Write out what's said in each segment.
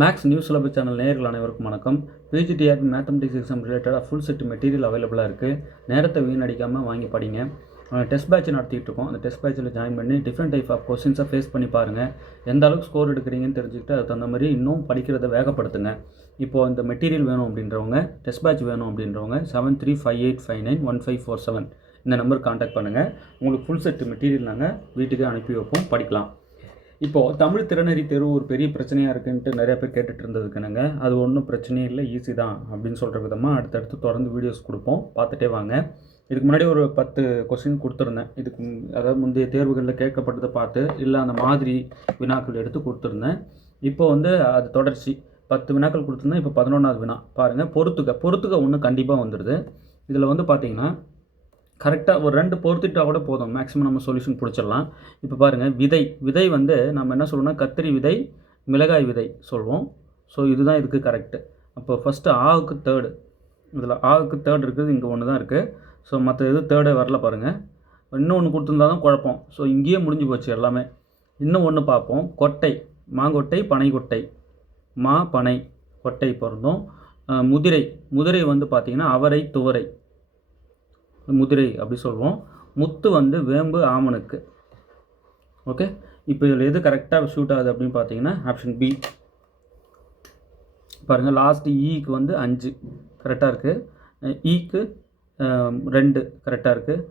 Maths news syllabus channel நேயர்கள் அனைவருக்கும் வணக்கம். பிஜிடிஆர்பி மேத்தமெட்டிக்ஸ் எக்ஸாம் ரிலேட்டடாக ஃபுல் செட் மெட்டீரியல் அவைலபிளாக இருக்குது நேரத்தை வீணடிக்காமல் வாங்கி படிங்க. டெஸ்ட் பேட்ச் நடத்திட்டு இருக்கோம். அந்த டெஸ்ட் பேட்சில் ஜாயின் பண்ணி டிஃப்ரெண்ட் டைப் ஆஃப் கொஸ்டின்ஸை ஃபேஸ் பண்ணி பாருங்கள் எந்த அளவுக்கு ஸ்கோர் எடுக்கிறீங்கன்னு தெரிஞ்சுக்கிட்டு அதுக்கு தகுந்த மாதிரி இன்னும் படிக்கிறத வேகப்படுத்துங்க. இப்போது இந்த மெட்டீரியல் வேணும் அப்படின்றவங்க டெஸ்ட் பேட்ச் வேணும் அப்படின்றவங்க seven three five eight five nine one five four seven இந்த நம்பர் காண்டாக்ட் பண்ணுங்கள் உங்களுக்கு ஃபுல் செட் மெட்டீரியல் நாங்கள் வீட்டுக்கு அனுப்பி வைப்போம். படிக்கலாம். இப்போது தமிழ் திறனறி தேர்வு ஒரு பெரிய பிரச்சனையாக இருக்குன்ட்டு நிறைய பேர் கேட்டுட்டு இருந்ததுக்குனுங்க. அது ஒன்றும் பிரச்சனையே இல்லை ஈஸி தான் அப்படின்னு சொல்கிற விதமாக அடுத்தடுத்து தொடர்ந்து வீடியோஸ் கொடுப்போம். பார்த்துட்டே வாங்க. இதுக்கு முன்னாடி ஒரு பத்து கொஸ்டின் கொடுத்துருந்தேன். இதுக்கு அதாவது முந்தைய தேர்வுகளில் கேட்கப்பட்டதை பார்த்து இல்லை அந்த மாதிரி வினாக்கள் எடுத்து கொடுத்துருந்தேன். இப்போ வந்து அது தொடர்ச்சி. பத்து வினாக்கள் கொடுத்துருந்தேன். இப்போ பதினொன்றாவது வினா. பாருங்கள் பொறுத்துக்க பொறுத்துக்க ஒன்று கண்டிப்பாக வந்துடுது இதில் வந்து பார்த்தீங்கன்னா கரெக்டாக ஒரு ரெண்டு பொறுத்துட்டா கூட போதும். மேக்ஸிமம் நம்ம சொல்யூஷன் பிடிச்சிடலாம். இப்போ பாருங்கள் விதை. விதை வந்து நம்ம என்ன சொல்லணும்னா கத்திரி விதை மிளகாய் விதை சொல்லுவோம் ஸோ இதுதான் இதுக்கு கரெக்டு அப்போ ஃபஸ்ட்டு ஆவுக்கு தேர்டு இதில் ஆவுக்கு தேர்ட் இருக்குது இங்கே ஒன்று தான் இருக்குது ஸோ மற்ற இது தேர்டே வரல பாருங்கள் இன்னும் ஒன்று கொடுத்துருந்தா தான் குழப்பம். ஸோ இங்கேயே முடிஞ்சு போச்சு எல்லாமே. இன்னும் ஒன்று பார்ப்போம். கொட்டை. மாங்கொட்டை பனைக்கொட்டை மா பனை. கொட்டை பிறந்தோம் முதிரை. முதிரை வந்து பார்த்திங்கன்னா அவரை துவரை. முதிரை அப்படி சொல்லுவோம் முத்து வந்து வேம்பு ஆமனுக்கு ஓகே இப்போ இதில் எது கரெக்டாக ஷூட் ஆகுது அப்படின்னு பார்த்தீங்கன்னா ஆப்ஷன் பி பாருங்கள் லாஸ்ட் ஈக்கு e வந்து அஞ்சு. கரெக்டாக இருக்குது ஈக்கு e ரெண்டு. கரெக்டாக இருக்குது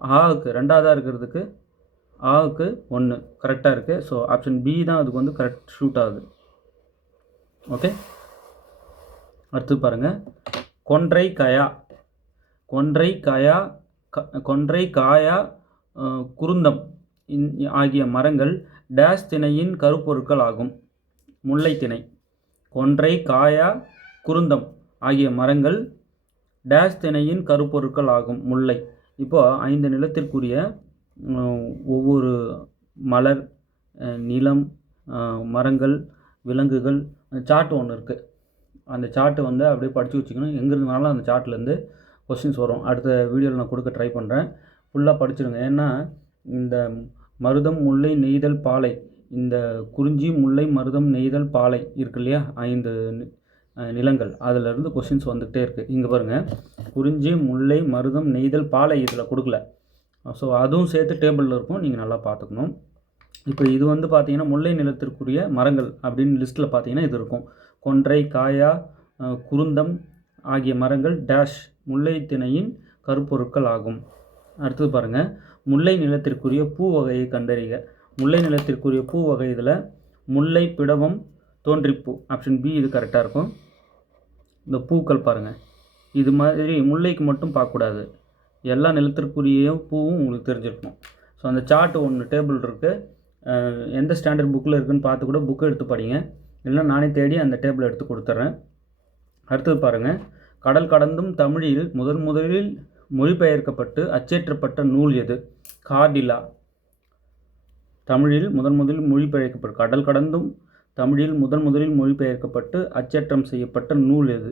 ஆவுக்கு ரெண்டாவதாக இருக்கிறதுக்கு ஆவுக்கு ஒன்று கரெக்டாக இருக்குது ஸோ ஆப்ஷன் பி தான் அதுக்கு வந்து கரெக்ட் ஷூட் ஆகுது. ஓகே அடுத்து பாருங்கள் கொன்றை கயா. கொன்றை காயா க- கொன்றை காயா குருந்தம் ஆகிய மரங்கள் டேஷ் திணையின் கருப்பொருட்கள் ஆகும். முல்லை திணை. கொன்றை காயா குருந்தம் ஆகிய மரங்கள் டேஷ் திணையின் கருப்பொருட்கள் ஆகும். முல்லை. இப்போ ஐந்து நிலத்திற்குரிய ஒவ்வொரு மலர் நிலம் மரங்கள் விலங்குகள் சார்ட் ஒன்று இருக்குது அந்த சார்ட்டு வந்து அப்படியே படித்து வச்சுக்கணும். எங்கே வேணாலும் அந்த சார்ட்லேருந்து கொஸ்டின்ஸ் வரும். அடுத்த வீடியோவில் நான் கொடுக்க ட்ரை பண்ணுறேன் ஃபுல்லாக படிச்சிடுங்க ஏன்னா இந்த மருதம் முல்லை நெய்தல் பாலை இந்த குறிஞ்சி முல்லை மருதம் நெய்தல் பாலை இருக்கு இல்லையா? ஐந்து நிலங்கள். அதிலிருந்து கொஸ்டின்ஸ் வந்துகிட்டே இருக்குது இங்கே பாருங்கள் குறிஞ்சி முல்லை மருதம் நெய்தல் பாலை இதில் கொடுக்கல. ஸோ அதுவும் சேர்த்து டேபிளில் இருக்கும். நீங்கள் நல்லா பார்த்துக்கணும். இப்போ இது வந்து பார்த்தீங்கன்னா முல்லை நிலத்திற்குரிய மரங்கள் அப்படின்னு லிஸ்ட்டில் பார்த்தீங்கன்னா இது இருக்கும். கொன்றை காயா குருந்தம் ஆகிய மரங்கள் டேஷ் முல்லை திணையின் கருப்பொருட்கள் ஆகும். அடுத்தது பாருங்கள் முல்லை நிலத்திற்குரிய பூ வகையை கண்டறிக. முல்லை நிலத்திற்குரிய பூ வகை இதில் முல்லை பிடவம் தோன்றிப்பூ. ஆப்ஷன் பி இது கரெக்டாக இருக்கும். இந்த பூக்கள் பாருங்கள் இது மாதிரி முல்லைக்கு மட்டும் பார்க்கக்கூடாது. எல்லா நிலத்திற்குரிய பூவும் உங்களுக்கு தெரிஞ்சிருக்கணும் ஸோ அந்த சார்ட் ஒன்று டேபிள் இருக்குது எந்த ஸ்டாண்டர்ட் புக்கில் இருக்குன்னு பார்த்து கூட புக்கை எடுத்து படிங்க. இல்லைன்னா நானே தேடி அந்த டேபிள் எடுத்து கொடுத்துட்றேன் அடுத்தது பாருங்கள் கடல் கடந்தும் தமிழில் முதன் முதலில் மொழிபெயர்க்கப்பட்டு அச்சேற்றப்பட்ட நூல் எது? கார்டிலா தமிழில் முதன் முதலில் மொழிபெயர்க்கப்பட்டு கடல் கடந்தும் தமிழில் முதன் முதலில் மொழிபெயர்க்கப்பட்டு அச்சேற்றம் செய்யப்பட்ட நூல் எது?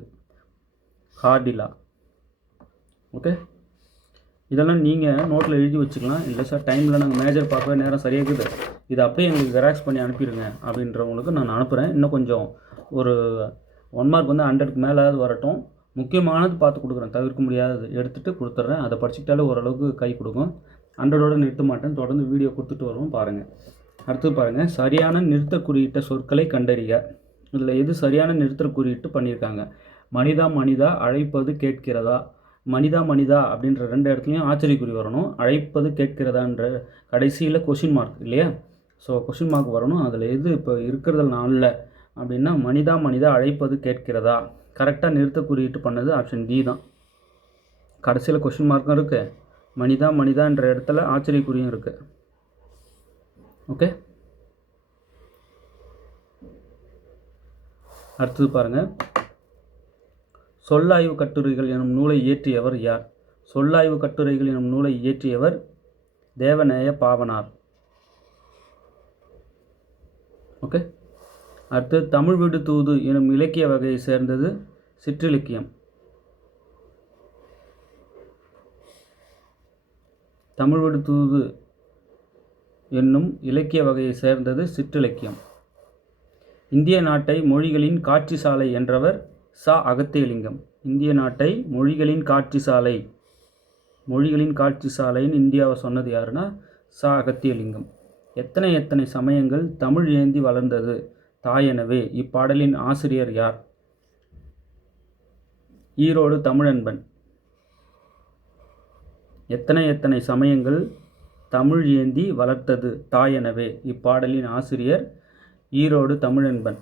கார்டிலா ஓகே? இதெல்லாம் நீங்கள் நோட்டில் எழுதி வச்சுக்கலாம். இல்லை சார் டைமில் நாங்கள் மேஜர் பார்க்கவே நேரம் சரியாக இருக்குது இதை அப்படியே எங்களுக்கு ஜெராக்ஸ் பண்ணி அனுப்பிடுங்க அப்படின்றவங்களுக்கு நான் அனுப்புகிறேன் இன்னும் கொஞ்சம் ஒரு ஒன் மார்க் வந்து ஹண்ட்ரடுக்கு மேலேயாவது வரட்டும். முக்கியமானது பார்த்து கொடுக்குறேன் தவிர்க்க முடியாதது. எடுத்துகிட்டு கொடுத்துட்றேன். அதை படிச்சுக்கிட்டாலே ஓரளவுக்கு கை கொடுக்கும். ஹண்ட்ரடோட நிறுத்த மாட்டேன். தொடர்ந்து வீடியோ கொடுத்துட்டு வருவோம் பாருங்கள் அடுத்து பாருங்கள் சரியான நிறுத்த குறியிட்ட சொற்களை கண்டறிய இதில் எது சரியான நிறுத்த குறியிட்டு பண்ணியிருக்காங்க? மனிதா மனிதா அழைப்பது கேட்கிறதா? மனிதா மனிதா அப்படின்ற ரெண்டு இடத்துலையும் ஆச்சரியக்குறி வரணும். அழைப்பது கேட்கிறதான்ற கடைசியில் கொஷின் மார்க் இல்லையா? ஸோ கொஷின் மார்க் வரணும். அதில் எது இப்போ இருக்கிறதுல நாளில் அப்படின்னா மனிதா மனிதா அழைப்பது கேட்கிறதா? கரெக்டாக நிறுத்த குறியீட்டு பண்ணது ஆப்ஷன் பி தான். கடைசியில் கொஷின் மார்க்கும் இருக்குது மனிதா மனிதான்ற இடத்துல ஆச்சரியக்குறியும் இருக்குது ஓகே அடுத்தது பாருங்கள் சொல்லாய்வு கட்டுரைகள் எனும் நூலை இயற்றியவர் யார்? சொல்லாய்வு கட்டுரைகள் எனும் நூலை இயற்றியவர் தேவநேய பாவனார். ஓகே அடுத்து தமிழ் வீடு தூது எனும் இலக்கிய வகையை சேர்ந்தது சிற்றிலக்கியம். தமிழ் வீடு தூது என்னும் இலக்கிய வகையை சேர்ந்தது சிற்றிலக்கியம். இந்திய நாட்டை மொழிகளின் காட்சி சாலை என்றவர் சா. அகத்தியலிங்கம். இந்திய நாட்டை மொழிகளின் காட்சி சாலை மொழிகளின் காட்சி சாலைன்னு இந்தியாவை சொன்னது யாருன்னா ச. அகத்தியலிங்கம். எத்தனை எத்தனை சமயங்கள் தமிழ் ஏந்தி வளர்ந்தது? தாயெனவே இப்பாடலின் ஆசிரியர் யார்? ஈரோடு தமிழன்பன். எத்தனை எத்தனை சமயங்கள் தமிழ் ஏந்தி வளர்த்தது தாயெனவே இப்பாடலின் ஆசிரியர் ஈரோடு தமிழன்பன்.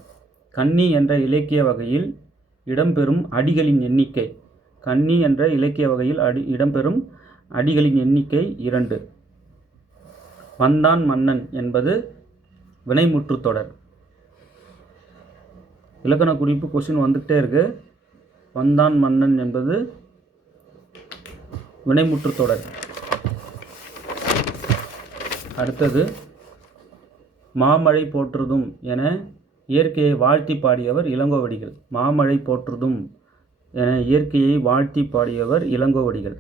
கன்னி என்ற இலக்கிய வகையில் இடம்பெறும் அடிகளின் எண்ணிக்கை. கன்னி என்ற இலக்கிய வகையில் அடி இடம்பெறும் அடிகளின் எண்ணிக்கை இரண்டு. வந்தான் மன்னன் என்பது வினைமுற்றுத் தொடர். இலக்கண குறிப்பு கொஸ்டின் வந்துக்கிட்டே இருக்கு. வந்தான் மன்னன் என்பது வினைமுற்று தொடர். அடுத்தது மாமழை போற்றுதும் என இயற்கையை வாழ்த்தி பாடியவர் இளங்கோவடிகள். மாமழை போற்றுதும் என இயற்கையை வாழ்த்தி பாடியவர் இளங்கோவடிகள்.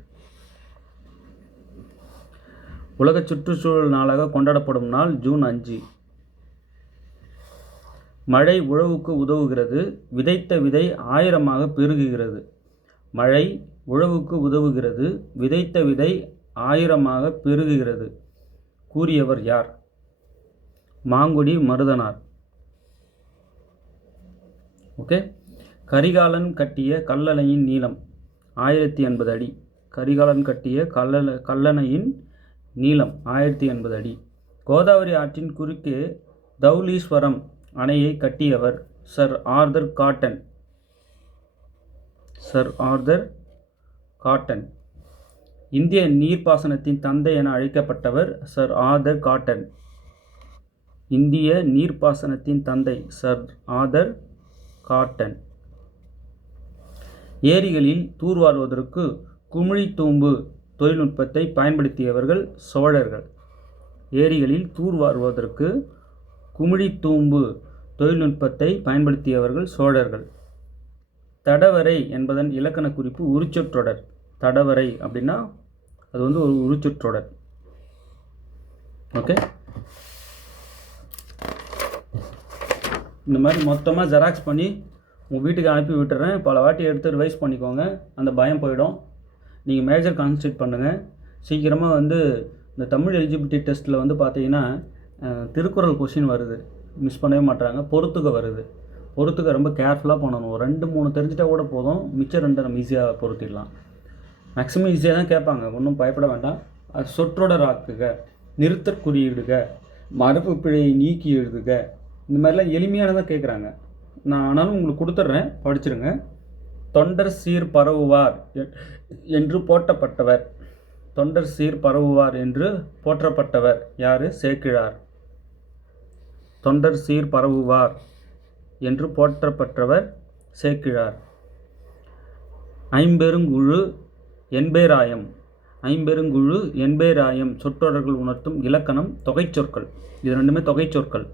உலக சுற்றுச்சூழல் நாளாக கொண்டாடப்படும் நாள் ஜூன் அஞ்சு. மழை உழவுக்கு உதவுகிறது விதைத்த விதை ஆயிரமாக பெருகுகிறது. மழை உழவுக்கு உதவுகிறது விதைத்த விதை ஆயிரமாக பெருகுகிறது. கூறியவர் யார்? மாங்குடி மருதனார். ஓகே. கரிகாலன் கட்டிய கல்லணையின் நீளம் ஆயிரத்தி எண்பது அடி. கரிகாலன் கட்டிய கல்லல கல்லணையின் நீளம் ஆயிரத்தி எண்பது அடி. கோதாவரி ஆற்றின் குறுக்கே தௌலீஸ்வரம் அணையை கட்டியவர் sir Arthur Cotton. Sir Arthur Cotton. இந்திய நீர்ப்பாசனத்தின் தந்தை என அழைக்கப்பட்டவர் சர் ஆர்தர் காட்டன். இந்திய நீர்ப்பாசனத்தின் தந்தை சர் ஆர்தர் காட்டன். ஏரிகளில் தூர்வாருவதற்கு குமிழித்தூம்பு தொழில்நுட்பத்தை பயன்படுத்தியவர்கள் சோழர்கள். ஏரிகளில் தூர்வாருவதற்கு குமிழித்தூம்பு தொழில்நுட்பத்தை பயன்படுத்தியவர்கள் சோழர்கள். தடவரை என்பதன் இலக்கண குறிப்பு உரிச்சொற்றொடர். தடவரை அப்படின்னா அது வந்து ஒரு உரிச்சொற்றொடர். ஓகே? இந்த மாதிரி மொத்தமாக ஜெராக்ஸ் பண்ணி உங்கள் வீட்டுக்கு அனுப்பி விட்டுறேன். பல வாட்டி எடுத்து ரிவைஸ் பண்ணிக்கோங்க. அந்த பயம் போயிடும். நீங்கள் மேஜர் கான்சன்ட்ரேட் பண்ணுங்கள் சீக்கிரமாக வந்து இந்த தமிழ் எலிஜிபிலிட்டி டெஸ்ட்டில் வந்து பார்த்தீங்கன்னா திருக்குறள் கொஷின் வருது. மிஸ் பண்ணவே மாட்டாங்க பொறுத்துக்க வருது. பொறுத்துக்க ரொம்ப கேர்ஃபுல்லாக பண்ணணும். ரெண்டு மூணு தெரிஞ்சிட்டா கூட போதும். மிச்சம் ரெண்டு நம்ம ஈஸியாக பொருத்திடலாம். மேக்ஸிமம் ஈஸியாக தான் கேட்பாங்க. ஒன்றும் பயப்பட வேண்டாம். அது சொற்றொடர் ஆக்குக. நிறுத்தற் குறியீடுக. மரபு பிழையை நீக்கி எழுதுக. இந்த மாதிரிலாம் எளிமையானதாக கேட்குறாங்க. நான் ஆனாலும் உங்களுக்கு கொடுத்துட்றேன். படிச்சிருங்க. தொண்டர் சீர் பரவுவார் என்று போற்றப்பட்டவர். தொண்டர் சீர் பரவுவார் என்று போற்றப்பட்டவர். யார்? சேக்கிழார். தொண்டர் சீர் பரவுவார் என்று போற்றப்பட்டவர் சேக்கிழார். ஐம்பெருங்குழு எண்பேராயம் ஐம்பெருங்குழு எண்பேராயம் சொற்றொடர்கள் உணர்த்தும் இலக்கணம் தொகை சொற்கள். இது ரெண்டுமே தொகை சொற்கள்.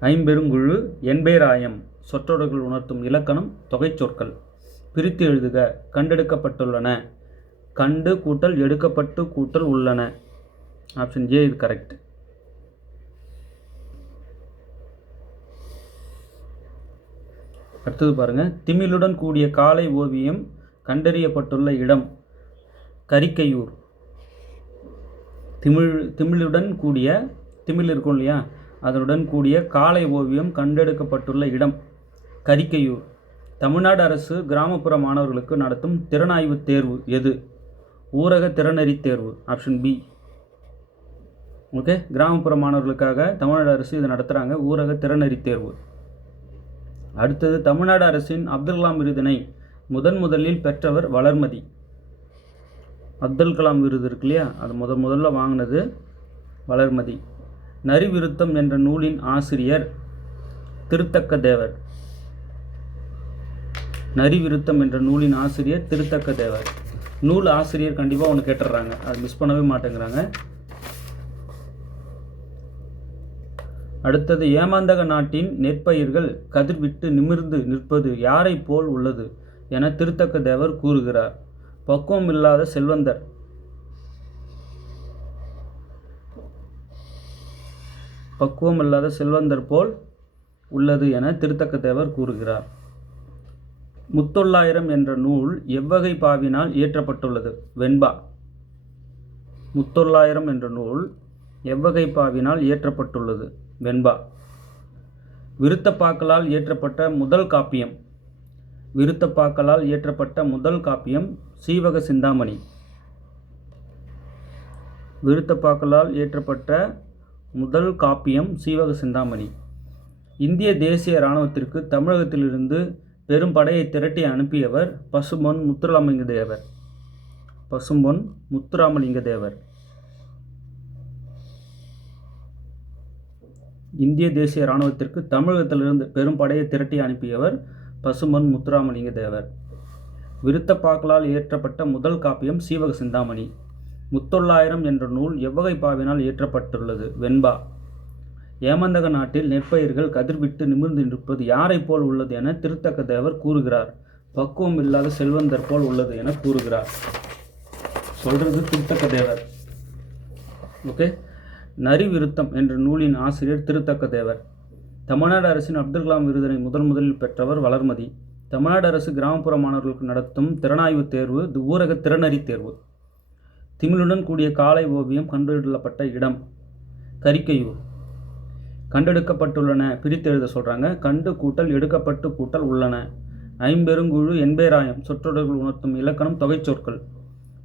ஐம்பெருங்குழு எண்பேராயம் சொற்றொடர்கள் உணர்த்தும் இலக்கணம் தொகை சொற்கள். பிரித்து எழுதுக. கண்டெடுக்கப்பட்டுள்ளன. கண்டு கூட்டல் எடுக்கப்பட்டு கூட்டல் உள்ளன. ஆப்ஷன் ஏ இது கரெக்ட் அடுத்தது பாருங்கள் திமிலுடன் கூடிய காலை ஓவியம் கண்டறியப்பட்டுள்ள இடம் கரிக்கையூர். திமிழ் திமிழுடன் கூடிய திமிழ் இருக்கும் இல்லையா? அதனுடன் கூடிய காலை ஓவியம் கண்டெடுக்கப்பட்டுள்ள இடம் கரிக்கையூர். தமிழ்நாடு அரசு கிராமப்புற மாணவர்களுக்கு நடத்தும் திறனாய்வு தேர்வு எது? ஊரக திறனறி தேர்வு ஆப்ஷன் பி ஓகே கிராமப்புற மாணவர்களுக்காக தமிழ்நாடு அரசு இதை நடத்துகிறாங்க ஊரக திறனறி தேர்வு. அடுத்தது தமிழ்நாடு அரசின் அப்துல் கலாம் விருதினை முதன் முதலில் பெற்றவர் வளர்மதி. அப்துல் கலாம் விருது இருக்கு இல்லையா? அது முதல் முதல்ல வாங்கினது வளர்மதி. நரிவிருத்தம் என்ற நூலின் ஆசிரியர் திருத்தக்க தேவர். நரிவிருத்தம் என்ற நூலின் ஆசிரியர் திருத்தக்க தேவர். நூல் ஆசிரியர் கண்டிப்பாக ஒன்று கேட்டுடுறாங்க அது மிஸ் பண்ணவே மாட்டேங்கிறாங்க. அடுத்தது ஏமாந்தக நாட்டின் நெற்பயிர்கள் கதிர்விட்டு நிமிர்ந்து நிற்பது யாரைப் போல் உள்ளது என திருத்தக்க தேவர் கூறுகிறார். பக்குவம் இல்லாத செல்வந்தர். பக்குவம் இல்லாத செல்வந்தர் போல் உள்ளது என திருத்தக்க தேவர் கூறுகிறார். முத்தொள்ளாயிரம் என்ற நூல் எவ்வகை பாவினால் இயற்றப்பட்டுள்ளது? வெண்பா. முத்தொள்ளாயிரம் என்ற நூல் எவ்வகை பாவினால் இயற்றப்பட்டுள்ளது? வெண்பா. விருத்தப்பாக்களால் இயற்றப்பட்ட முதல் காப்பியம். விருத்தப்பாக்களால் இயற்றப்பட்ட முதல் காப்பியம் சீவக சிந்தாமணி. விருத்தப்பாக்களால் இயற்றப்பட்ட முதல் காப்பியம் சீவக சிந்தாமணி. இந்திய தேசிய இராணுவத்திற்கு தமிழகத்திலிருந்து பெரும் படையை திரட்டி அனுப்பியவர் பசும்பொன் முத்துராமலிங்க தேவர் பசும்பொன் முத்துராமலிங்க தேவர் இந்திய தேசிய இராணுவத்திற்கு தமிழகத்திலிருந்து பெரும் படையை திரட்டி அனுப்பியவர் பசும்பொன் முத்துராமலிங்க தேவர் விருத்தப்பாக்களால் இயற்றப்பட்ட முதல் காப்பியம் சீவக சிந்தாமணி. முத்தொள்ளாயிரம் என்ற நூல் எவ்வகை பாவினால் இயற்றப்பட்டுள்ளது? வெண்பா. ஏமந்தக நாட்டில் நெற்பயிர்கள் கதிர்விட்டு நிமிர்ந்து நிற்பது யாரைப் போல் உள்ளது என திருத்தக்க தேவர் கூறுகிறார். பக்குவம் இல்லாத செல்வந்தர் போல் உள்ளது என கூறுகிறார். சொல்றது திருத்தக்க தேவர். ஓகே? நரி விருத்தம் என்ற நூலின் ஆசிரியர் திருத்தக்க தேவர். தமிழ்நாடு அரசின் அப்துல் கலாம் விருதினை முதன் முதலில் பெற்றவர் வளர்மதி. தமிழ்நாடு அரசு கிராமப்புற மாணவர்களுக்கு நடத்தும் திறனாய்வு தேர்வு இது ஊரக திறனறி தேர்வு. திமிழுடன் கூடிய காலை ஓவியம் கண்டுபிடிக்கப்பட்ட இடம். கரிக்கையூர். கண்டெடுக்கப்பட்டுள்ளன பிரித்து எழுத சொல்கிறாங்க கண்டு கூட்டல் எடுக்கப்பட்டு கூட்டல் உள்ளன. ஐம்பெருங்குழு எண்பேராயம் சொற்றொடர்கள் உணர்த்தும் இலக்கணம் தொகைச்சொற்கள்.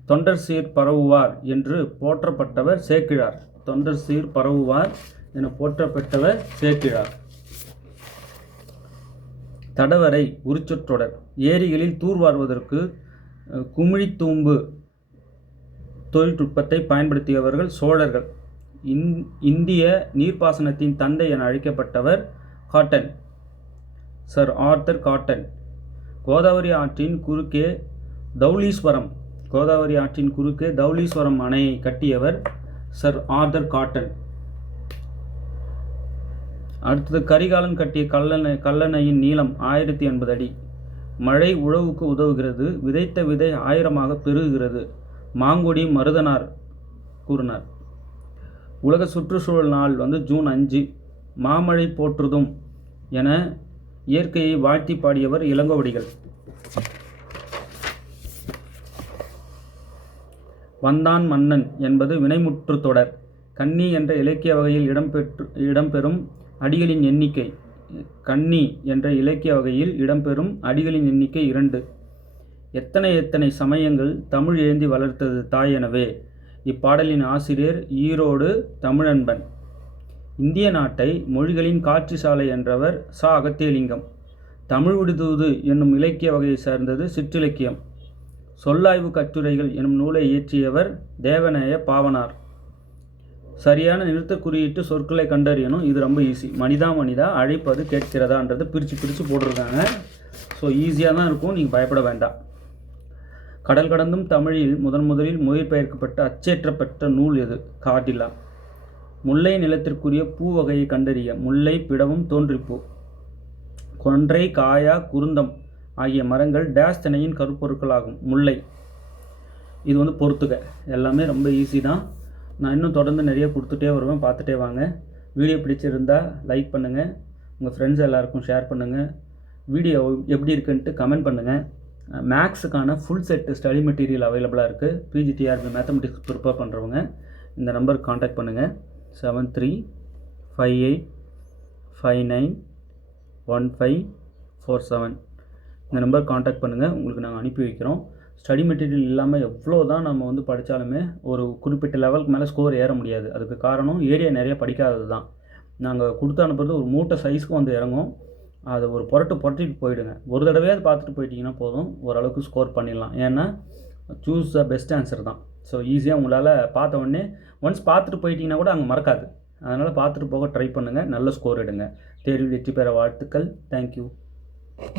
தொண்டர் சீர் பரவுவார் என்று போற்றப்பட்டவர் சேக்கிழார். தொண்டர் சீர் பரவுவார் என போற்றப்பட்டவர் சேக்கிழார். தடவரை உரிச்சொற்றொடர். ஏரிகளில் தூர்வாருவதற்கு குமிழித்தூம்பு தொழில்நுட்பத்தை பயன்படுத்தியவர்கள் சோழர்கள். இந்திய நீர்ப்பாசனத்தின் தந்தை என அழைக்கப்பட்டவர் Cotton. Sir Arthur Cotton. Godavari ஆற்றின் குறுக்கே தௌலீஸ்வரம் கோதாவரி ஆற்றின் குறுக்கே தௌலீஸ்வரம் அணையை கட்டியவர் சர் ஆர்தர் காட்டன். அடுத்தது கரிகாலன் கட்டிய கல்லணை கல்லணையின் நீளம் ஆயிரத்தி எண்பது அடி. மழை உழவுக்கு உதவுகிறது விதைத்த விதை ஆயிரமாக பெருகுகிறது. மாங்குடி மருதனார் கூறினார். உலக சுற்றுச்சூழல் நாள் வந்து ஜூன் அஞ்சு. மாமழை போற்றுதும் என இயற்கையை வாழ்த்தி பாடியவர் இளங்கோவடிகள். வந்தான் மன்னன் என்பது வினைமுற்று தொடர். கன்னி என்ற இலக்கிய வகையில் இடம்பெற்று இடம்பெறும் அடிகளின் எண்ணிக்கை. கன்னி என்ற இலக்கிய வகையில் இடம்பெறும் அடிகளின் எண்ணிக்கை இரண்டு. எத்தனை எத்தனை சமயங்கள் தமிழ் எழுந்தி வளர்த்தது தாய் எனவே இப்பாடலின் ஆசிரியர் ஈரோடு தமிழன்பன். இந்திய நாட்டை மொழிகளின் காட்சி சாலை என்றவர் சா. அகத்தியலிங்கம். தமிழ் விடுதூது என்னும் இலக்கிய வகையை சார்ந்தது சிற்றிலக்கியம். சொல்லாய்வு கட்டுரைகள் எனும் நூலை இயற்றியவர் தேவநேய பாவனார். சரியான நிறுத்த குறியீட்டு சொற்களை கண்டறியணும். இது ரொம்ப ஈஸி மனிதா மனிதா அழைப்பது கேட்கிறதான்றது பிரித்து பிரித்து போட்டிருக்காங்க. ஸோ ஈஸியாக தான் இருக்கும். நீங்கள் பயப்பட வேண்டாம். கடல் கடந்தும் தமிழில் முதன் முதலில் மொழிபெயர்க்கப்பட்ட அச்சேற்றப்பட்ட நூல் எது? கார்டிலா முல்லை நிலத்திற்குரிய பூ வகையை கண்டறிய முல்லை பிடவும் தோன்றிப்பூ. கொன்றை காயா குருந்தம் ஆகிய மரங்கள் டேஸ் திணையின் கருப்பொருட்களாகும். முல்லை. இது வந்து பொறுத்துக்க எல்லாமே ரொம்ப ஈஸி தான். நான் இன்னும் தொடர்ந்து நிறைய கொடுத்துட்டே வருவேன். பார்த்துட்டே வாங்க. வீடியோ பிடிச்சிருந்தா லைக் பண்ணுங்கள் உங்கள் ஃப்ரெண்ட்ஸ் எல்லாருக்கும் ஷேர் பண்ணுங்கள் வீடியோ எப்படி இருக்குன்ட்டு கமெண்ட் பண்ணுங்கள் மேக்ஸுக்கான ஃபுல் செட்டு ஸ்டடி மெட்டீரியல் அவைலபிளாக இருக்குது பிஜிடிஆர்பி மேத்தமெட்டிக்ஸ் ப்ரிப்பேர் பண்ணுறவங்க இந்த நம்பருக்கு காண்டாக்ட் பண்ணுங்கள் seven three five eight five nine one five four seven இந்த நம்பர் காண்டாக்ட் பண்ணுங்கள் உங்களுக்கு நாங்கள் அனுப்பி வைக்கிறோம். ஸ்டடி மெட்டீரியல் இல்லாமல் எவ்வளோ தான் நம்ம வந்து படித்தாலுமே ஒரு குறிப்பிட்ட லெவலுக்கு மேலே ஸ்கோர் ஏற முடியாது. அதுக்கு காரணம் ஏரியா நிறைய படிக்காதது தான் நாங்கள் கொடுத்து அனுப்புறது ஒரு மூட்டை சைஸ்க்கு வந்து இறங்கும். அதை ஒரு புரட்டு புரட்டிட்டு போயிடுங்க. ஒரு தடவையாவது பார்த்துட்டு போயிட்டீங்கன்னா போதும். ஓரளவுக்கு ஸ்கோர் பண்ணிடலாம். ஏன்னா சூஸ் த பெஸ்ட் ஆன்சர் தான். ஸோ ஈஸியாக உங்களால் பார்த்த உடனே ஒன்ஸ் பார்த்துட்டு போயிட்டீங்கன்னா கூட அங்கே மறக்காது. அதனால் பார்த்துட்டு போக ட்ரை பண்ணுங்கள் நல்ல ஸ்கோர் எடுங்க. தேர்வில் வெற்றி பெற வாழ்த்துக்கள். தேங்க்யூ